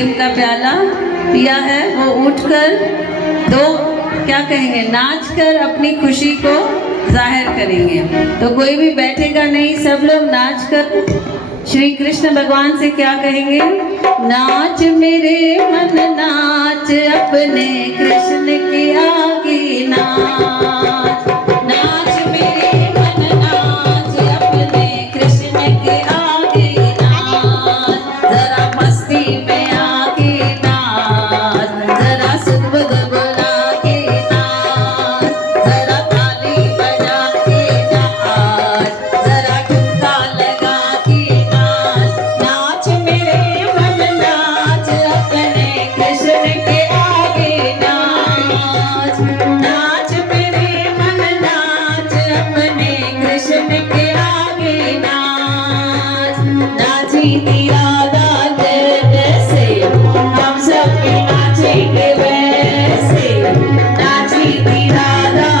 प्रेम का प्याला पिया है वो उठकर दो क्या कहेंगे, नाच कर अपनी खुशी को जाहिर करेंगे। तो कोई भी बैठेगा नहीं, सब लोग नाच कर श्री कृष्ण भगवान से क्या कहेंगे, नाच मेरे मन नाच अपने कृष्ण के आगे नाच, नाच मेरे मन नाच अपने कृष्ण के आगे नाच, जरा मस्ती में आगे नाच, जरा सुबह बुला के नाच, जरा ताली बजा के नाच, जरा ठुमका लगा के नाच, नाच मेरे मन नाच अपने कृष्ण के आगे नाच, नाच मेरे मन नाच अपने कृष्ण के आगे नाच, नाची दी राधा जैसे हम सब भी नाचेंगे वैसे, नाची दी राधा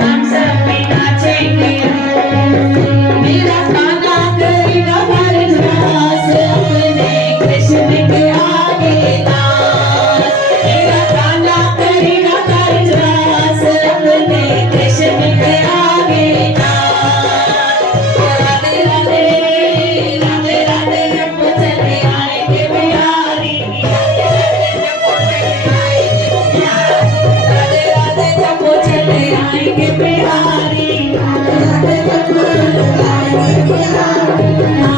हम सब भी नाचेंगे, मेरा काना करेगा भारत रास अपने कृष्ण के आगे नाच, मेरा काना करेगा भारत रास अपने कृष्ण के आगे नाच, राधे राधे राधे राधे जब चले आएंगे बिहारी, राधे राधे जब चले आएंगे बिहारी,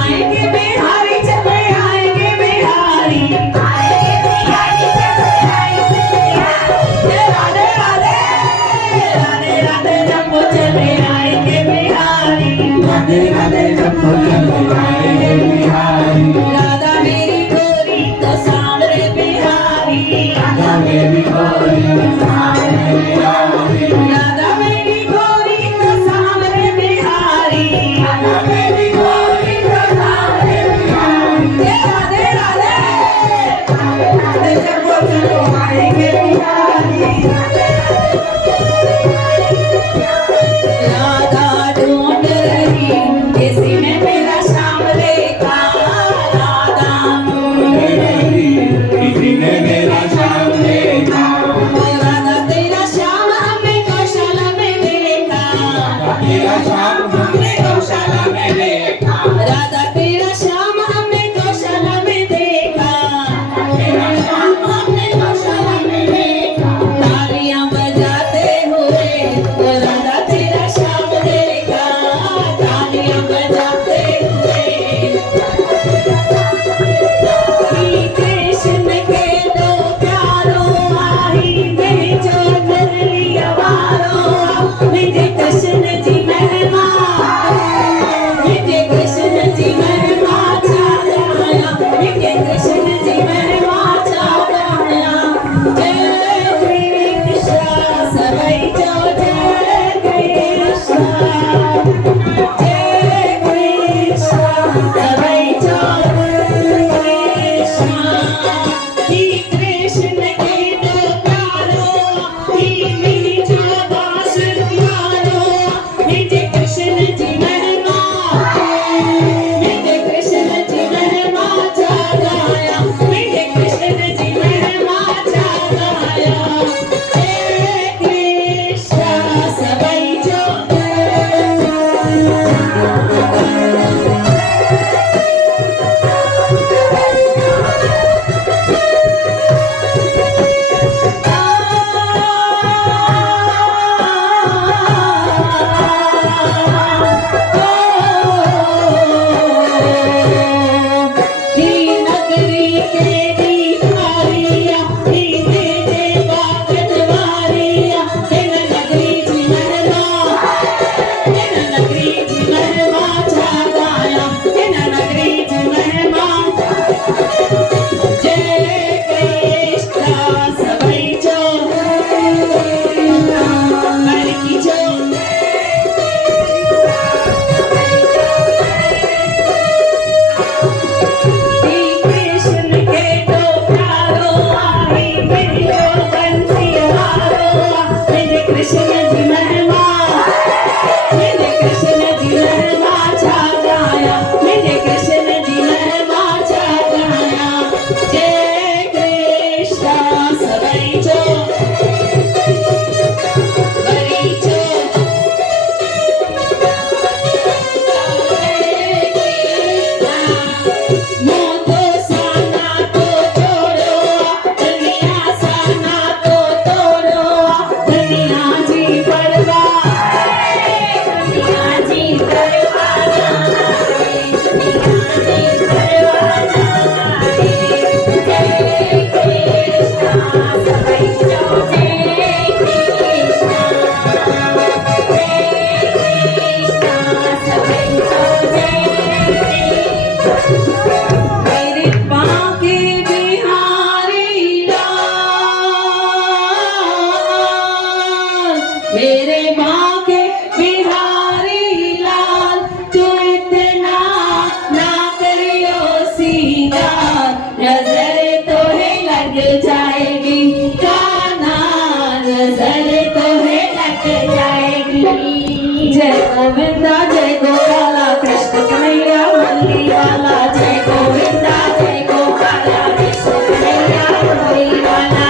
आएंगे बिहारी चले आएंगे बिहारी, राधे राधे राधे राधे जब चले आएंगे बिहारी, राधे राधे जब चले आएंगे बिहारी, राधा मेरी गोरी तो सांवरे बिहारी, राधा मेरी गोरी तो सांवरे बिहारी, राधा मेरी गोरी तो सांवरे बिहारी, राधा मेरी गोरी तो सांवरे बिहारी, राधे राधे राधे जब चले आएंगे बिहारी, राधा ढूंढ रही किसी में मेरा सांवरे का, राधा किसी ने मेरा श्याम देखा, राधा तेरा श्याम हमने गौशाला में देखा, तेरा श्याम हमने गौशाला में देखा, राधा तेरा श्याम हमने गौशाला में देखा, तेरा श्याम हमने गौशाला में देखा, तालियां बगीचो बगीचो मोको साना तो छोड़ो दुनिया साना तो तोड़ो दुनिया जी परवाह दुनिया जी परवाना दुनिया जी परवाना जय कृष्णा सबै जो जय कृष्णा सबै जो जय मेरे बांके बिहारी लाल मेरे बांके बिहारी लाल तू इतना ना करियो सिंगार नजर तो है लग जाएगी काना नजर तो है लग जाएगी जय गोविंदा जय गोपाला कृष्ण कन्हैया मुरली वाला जय गोविंदा जय गोपाला कृष्ण कन्हैया मुरली वाला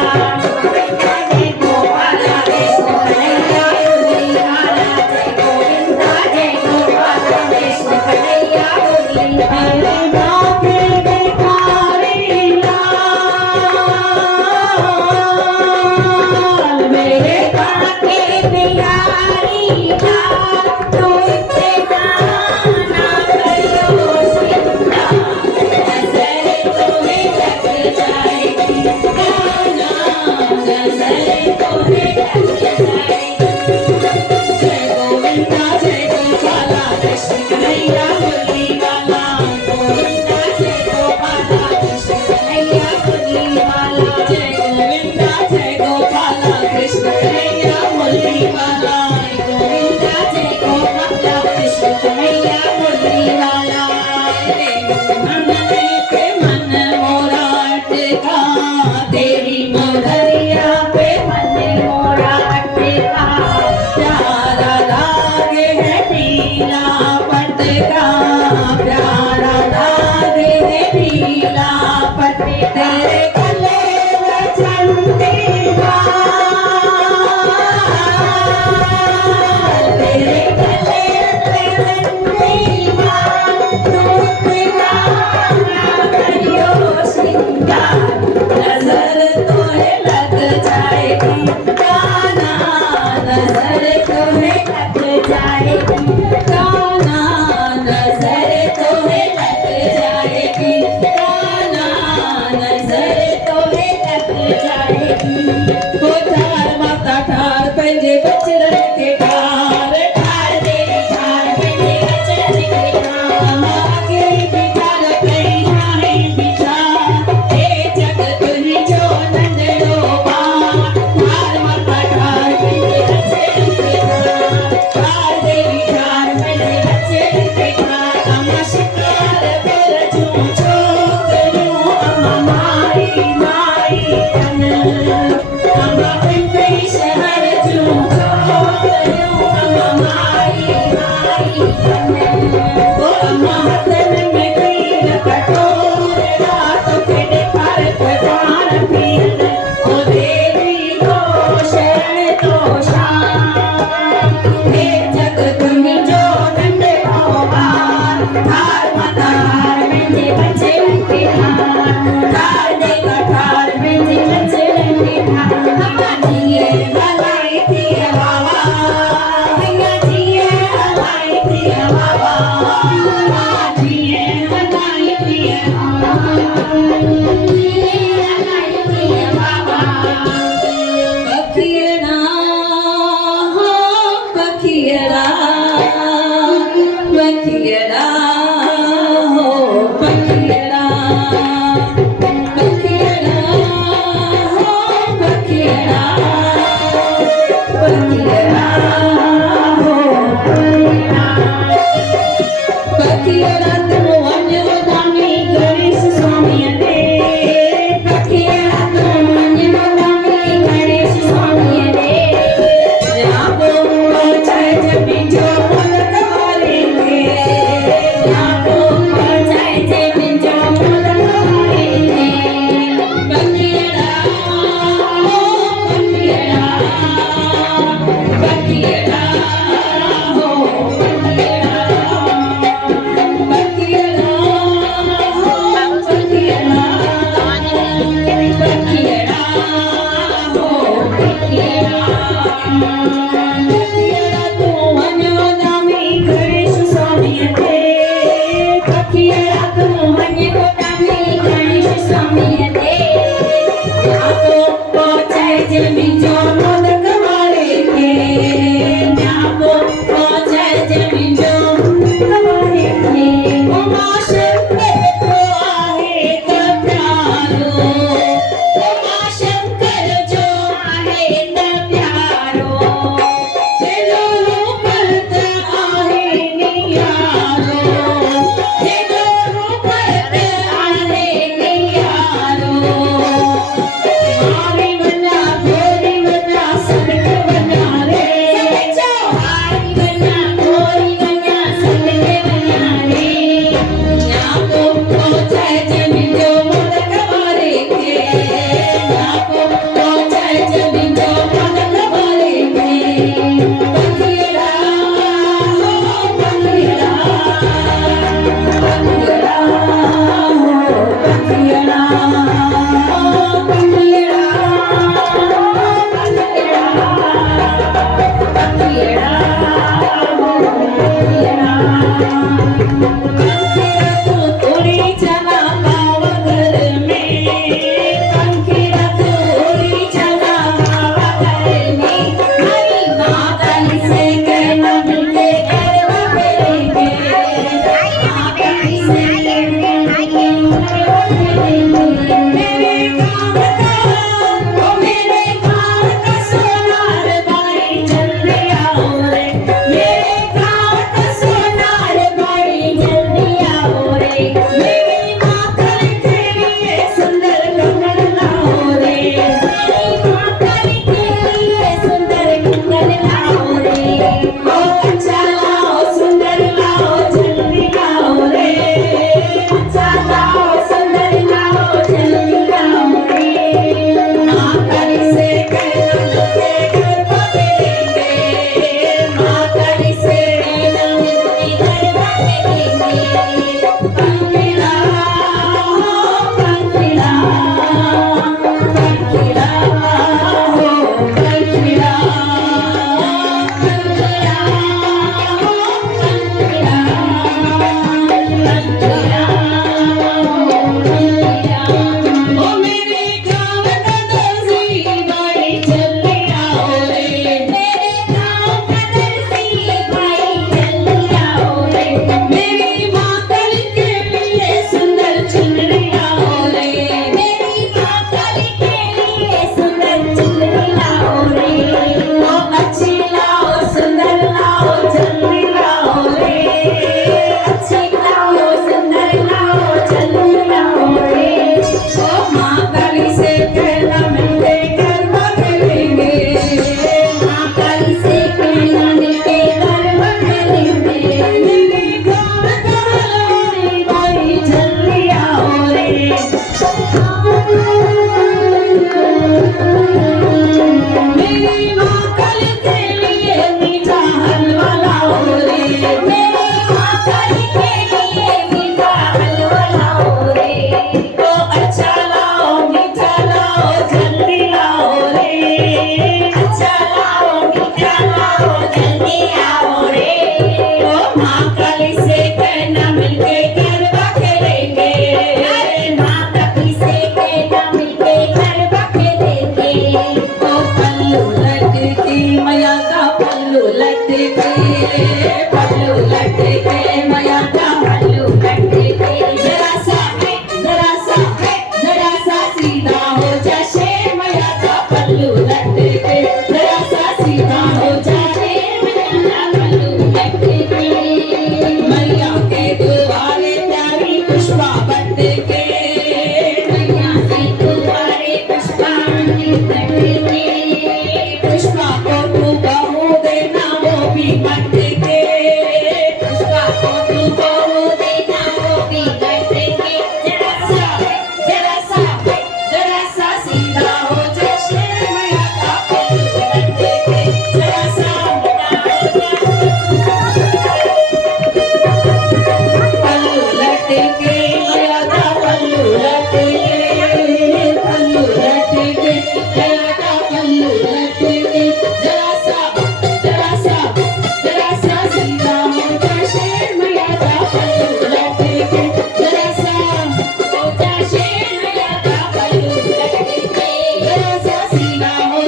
जय गोपाला कृष्ण कन्हैया मुरली वाला जय गोविंदा जय गोपाला कृष्ण कन्हैया मुरली वाला बाके बिहारी लाल मेरे बाके बिहारी लाल तू इतना ना करियो सिंगार नजर तुम्हें लग जाएगी काना नजर तुम्हें लग जाएगी जय गोविंदा जय गोपाला कृष्ण कन्हैया मुरली वाला गोविंदा जय गोपाला कृष्ण कन्हैया मुरली वाला जय गोविंदा जय गोपाला कृष्ण कन्हैया मुरली वाला गोविंदा जय गोपाला कृष्ण कन्हैया मुरली वाला मन पे मन मोरा अटका तेरी मोहरिया पे मन मोरा अटका प्यारा लागे है पीला पटका प्यारा लागे है पीला पटका तेरे गले में चंडी तेरे गले में चंडी तू इतना ना करियो सिंगार नजर तोहे लग जाएगी काना नजर तोहे लग जाएगी काना नजर तोहे लग जाएगी काना नजर तोहे लग जाएगी हो ठार माता ठार पंजे बचरन के ठार ठार तेरी ठार पंजे बचरन के ठार आगे बिचार कई हाय बिचार हे जगत ही जो नंदड़ो पार ठार माता ठार पंजे बचरन के ठार ठार देवी ठार पंजे बचरन के ठार अम्मा शिकार पर झूठो करूं अम्मा माई माई कन अम्मा पंजे शहर झूठो करूं अम्मा माई माई कन ओ अम्मा हथन में कीन कटोरा तो खेड़े पर पठान पीन ओ देवी को शरण तो शान हे जग तुम जो नंदे पार ठार माता ठार पंजे बचरन के ठार ठार देगा ठार पंजे बचरन के ठार अम्मा जिए भलाई थी बाबा भैया जिए भलाई थी बाबा अम्मा जिए भलाई थी बाबा जिए भलाई थी बाबा पखियरा हो पखियरा पखियरा हो पखियरा पखियरा हो पखियरा जमीजो मोदक वारे के न्यापो पहुंचे जमीजो वारे के उमा शंकर को आहे त प्यारो उमा शंकर जो आहे त प्यारो जेलो रूपत आहे नियारो जेलो रूपत आहे नियारो हारी बना गोरी बना सनक बना रे समझो हारी बना गोरी बना सनक बना रे न्यापो पहुंचे जमीजो मोदक वारे के न्यापो पहुंचे जमीजो मोदक वारे के पंखीड़ा हो पंखीड़ा पंखीड़ा हो पंखीड़ा पंखीड़ा पंखीड़ा पंखीड़ा तू उड़ी चला बाबा घर में पंखीड़ा तू उड़ी चला बाबा घर में हरी माता से कहना मिलके करवा करेंगे माता से कहना मिलके करवा करेंगे मेरे गाँव का ओ मेरे गाँव का सोनार बाई जल्दी आओ रे मेरे गाँव का सोनार बाई जल्दी आओ रे मेरी माता के लिए सुंदर कंगन लाओ रे मेरी माता के लिए सुंदर कंगन लाओ रे ओ अच्छा लाओ सुंदर लाओ जल्दी लाओ रे अच्छा लाओ सुंदर लाओ जल्दी लाओ रे माता से कहना मिलके करवा करेंगे माता से कहना मिलके करवा करेंगे पंखीड़ा हो पंखीड़ा पंखीड़ा हो पंखीड़ा पंखीड़ा हो पंखीड़ा पंखीड़ा ओ मेरे गाँव का दर्जी भाई जल्दी आओ रे मेरे गाँव का दर्जी भाई जल्दी आओ रे मेरी माता के लिए सुंदर चुनरी लाओ रे मेरी माता के लिए सुंदर चुनरी लाओ रे ओ अच्छी लाओ सुंदर लाओ जल्दी लाओ रे अच्छी लाओ सुंदर लाओ जल्दी लाओ रे ओ माता से कहना मिलके करवा करेंगे माता से कहना मिलके करवा करेंगे मेरे गाँव का भाई जल्दी आओ रे मेरी माता के लिए मीठा हलवा लाओ रे मेरी माता के लिए मीठा हलवा लाओ रे ओ अच्छा लाओ मीठा लाओ जल्दी लाओ रे अच्छा लाओ मीठा लाओ जल्दी आओ रे ओ माता से कहना मिलके करवा करेंगे माता से कहना मिलके करवा करेंगे ओ पल्लू लटके मैया का पल्लू लटके मैया का पल्लू लटके जरा सा सीधा हो जा शेर मैया का पल्लू लटके जरा सा सीधा हो जा शेर मैया का पल्लू लटके मैया के द्वारे प्यारी पुष्पा बटके मैया के द्वारे पुष्पा बटके पुष्पा को तू बहू देना वो भी बटके पुष्पा को तू बहू देना वो भी बटके जरा सा सीधा हो जा शेर मैया का पल्लू लटके जरा सा पल्लू लटके मैया का पल्लू लटके पल्लू लटके मैया का पल्लू लटके जरा सा सीधा हो जा शेर मैया का पल्लू लटके जरा सा हो जा शेर मैया का पल्लू लटके जरा सा सीधा हो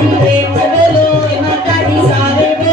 रे